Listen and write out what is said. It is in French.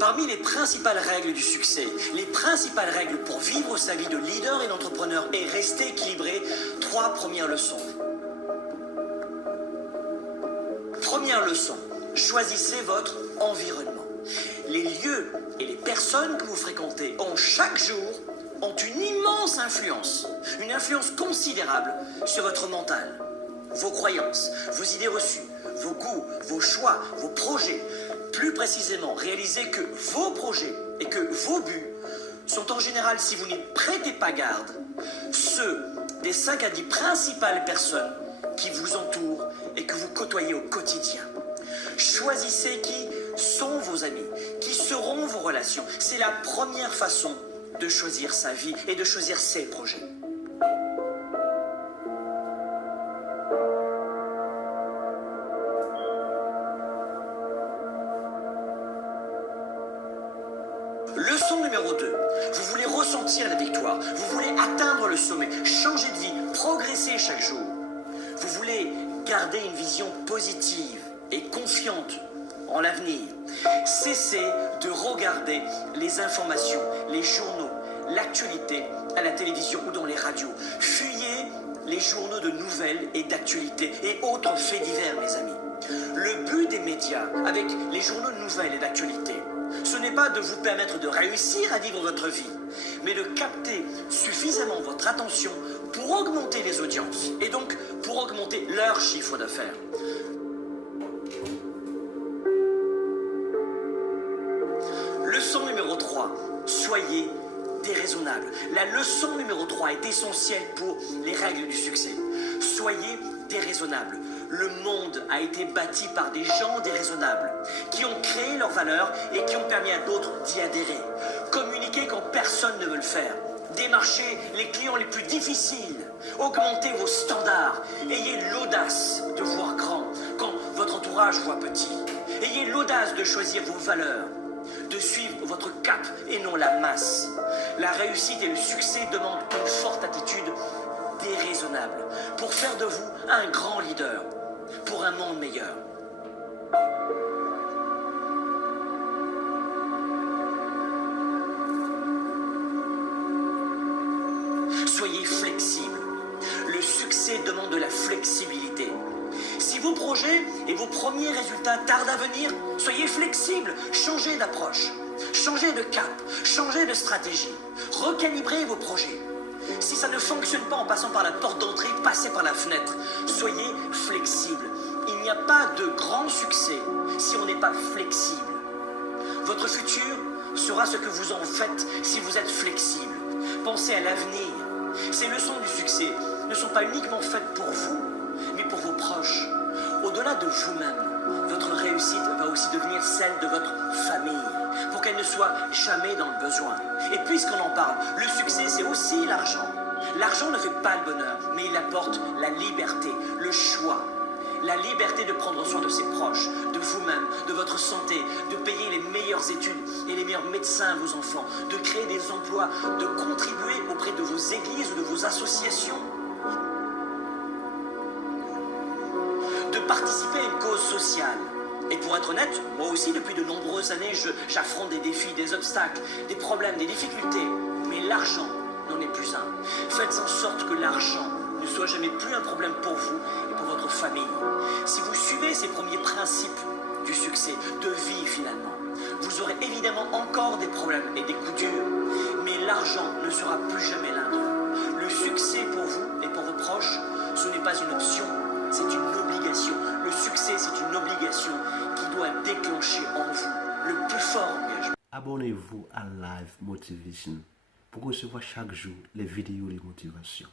Parmi les principales règles du succès, les principales règles pour vivre sa vie de leader et d'entrepreneur et rester équilibré, 3 premières leçons. Première leçon, choisissez votre environnement. Les lieux et les personnes que vous fréquentez chaque jour ont une immense influence, une influence considérable sur votre mental, vos croyances, vos idées reçues, vos goûts, vos choix, vos projets. Plus précisément, réalisez que vos projets et que vos buts sont en général, si vous n'y prêtez pas garde, ceux des 5 à 10 principales personnes qui vous entourent et que vous côtoyez au quotidien. Choisissez qui sont vos amis, qui seront vos relations. C'est la première façon de choisir sa vie et de choisir ses projets. Leçon numéro 2. Vous voulez ressentir la victoire, vous voulez atteindre le sommet, changer de vie, progresser chaque jour. Vous voulez garder une vision positive et confiante en l'avenir. Cessez de regarder les informations, les journaux, l'actualité à la télévision ou dans les radios. Fuyez les journaux de nouvelles et d'actualité et autres faits divers, mes amis. Le but des médias avec les journaux de nouvelles et d'actualité, ce n'est pas de vous permettre de réussir à vivre votre vie, mais de capter suffisamment votre attention pour augmenter les audiences et donc pour augmenter leur chiffre d'affaires. Leçon numéro 3, soyez déraisonnable. La leçon numéro 3 est essentielle pour les règles du succès. Soyez déraisonnable. Le monde a été bâti par des gens déraisonnables qui ont créé leurs valeurs et qui ont permis à d'autres d'y adhérer. Communiquez quand personne ne veut le faire. Démarchez les clients les plus difficiles. Augmentez vos standards. Ayez l'audace de voir grand quand votre entourage voit petit. Ayez l'audace de choisir vos valeurs, de suivre votre cap et non la masse. La réussite et le succès demandent une forte attitude déraisonnable pour faire de vous un grand leader pour un monde meilleur. Soyez flexible. Le succès demande de la flexibilité. Si vos projets et vos premiers résultats tardent à venir, soyez flexible, changez d'approche, changez de cap, changez de stratégie, recalibrez vos projets. Si ça ne fonctionne pas en passant par la porte d'entrée, passez par la fenêtre. Soyez flexible. Il n'y a pas de grand succès si on n'est pas flexible. Votre futur sera ce que vous en faites si vous êtes flexible. Pensez à l'avenir. Ces leçons du succès ne sont pas uniquement faites pour vous, mais pour vos proches. Au-delà de vous-même, votre réussite va aussi devenir celle de votre famille, pour qu'elle ne soit jamais dans le besoin. Et puisqu'on en parle, le succès, c'est aussi l'argent. L'argent ne fait pas le bonheur, mais il apporte la liberté, le choix. La liberté de prendre soin de ses proches, de vous-même, de votre santé, de payer les meilleures études et les meilleurs médecins à vos enfants, de créer des emplois, de contribuer auprès de vos églises ou de vos associations, de participer à une cause sociale. Et pour être honnête, moi aussi, depuis de nombreuses années, j'affronte des défis, des obstacles, des problèmes, des difficultés. Mais l'argent n'en est plus un. Faites en sorte que l'argent ne soit jamais plus un problème pour vous et pour votre famille. Si vous suivez ces premiers principes du succès, de vie finalement, vous aurez évidemment encore des problèmes et des coups durs, mais l'argent ne sera plus jamais l'un d'eux. Le succès pour vous et pour vos proches, ce n'est pas une option, c'est une obligation. Le succès, c'est une obligation qui doit déclencher en vous le plus fort engagement. Abonnez-vous à Live Motivation pour recevoir chaque jour les vidéos de motivation.